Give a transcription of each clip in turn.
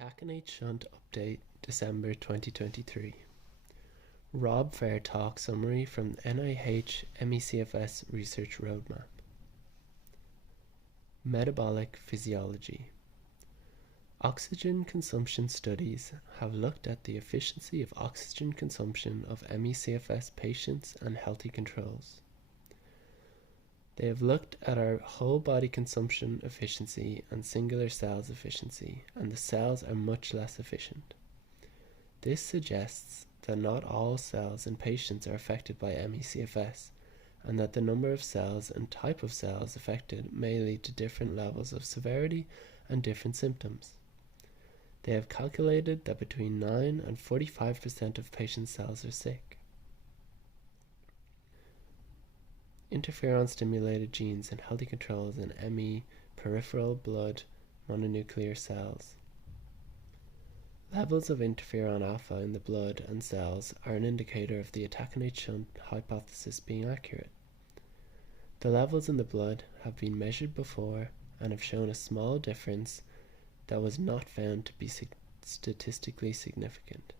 Itaconate Shunt Update December 2023. Rob Phairs talk summary from NIH MECFS Research Roadmap. Metabolic physiology. Oxygen consumption studies have looked at the efficiency of oxygen consumption of MECFS patients and healthy controls. They have looked at our whole body consumption efficiency and singular cells efficiency, and the cells are much less efficient. This suggests that not all cells in patients are affected by MECFS, and that the number of cells and type of cells affected may lead to different levels of severity and different symptoms. They have calculated that between 9 and 45% of patient cells are sick. Interferon-stimulated genes in healthy controls in ME peripheral blood mononuclear cells. Levels of interferon alpha in the blood and cells are an indicator of the Itaconate shunt hypothesis being accurate. The levels in the blood have been measured before and have shown a small difference that was not found to be statistically significant.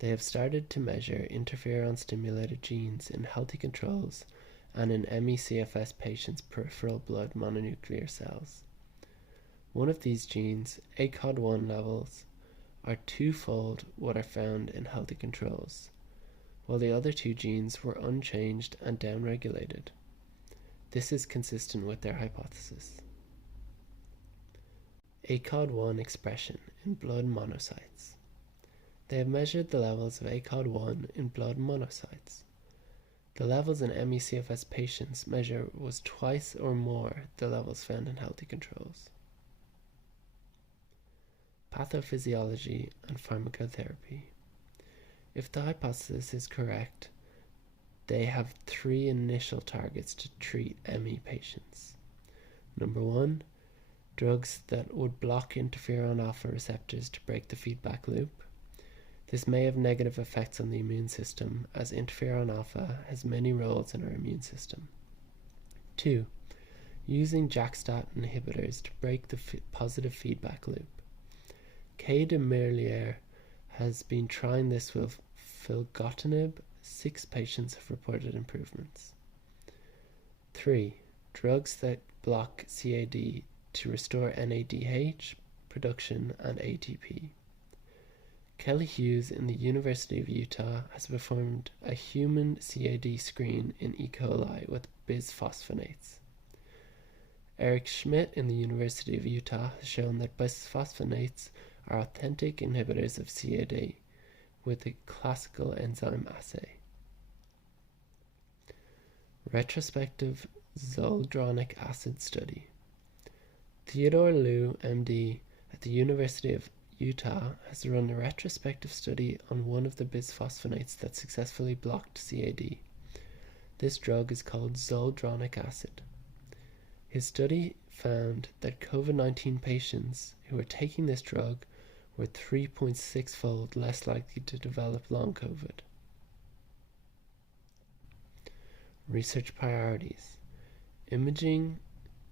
They have started to measure interferon-stimulated genes in healthy controls and in MECFS patients' peripheral blood mononuclear cells. One of these genes, ACOD1 levels, are twofold what are found in healthy controls, while the other two genes were unchanged and downregulated. This is consistent with their hypothesis. ACOD1 expression in blood monocytes. They have measured the levels of ACOD1 in blood monocytes. The levels in MECFS patients measure was twice or more the levels found in healthy controls. Pathophysiology and pharmacotherapy. If the hypothesis is correct, they have three initial targets to treat ME patients. Number 1, drugs that would block interferon alpha receptors to break the feedback loop. This may have negative effects on the immune system, as interferon alpha has many roles in our immune system. 2. Using JAK-STAT inhibitors to break the positive feedback loop. Kay de Merlier has been trying this with filgotinib. 6 patients have reported improvements. 3. Drugs that block CAD to restore NADH production and ATP. Kelly Hughes in the University of Utah has performed a human CAD screen in E. coli with bisphosphonates. Eric Schmidt in the University of Utah has shown that bisphosphonates are authentic inhibitors of CAD with a classical enzyme assay. Retrospective zoledronic acid study. Theodore Liu, MD, at the University of Utah has run a retrospective study on one of the bisphosphonates that successfully blocked CAD. This drug is called zoledronic acid. His study found that COVID-19 patients who were taking this drug were 3.6-fold less likely to develop long COVID. Research priorities: imaging,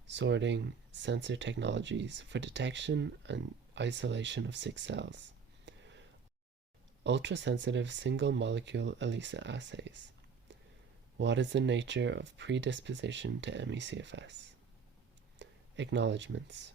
sorting, sensor technologies for detection and isolation of sick cells. Ultrasensitive single-molecule ELISA assays. What is the nature of predisposition to MECFS? Acknowledgements.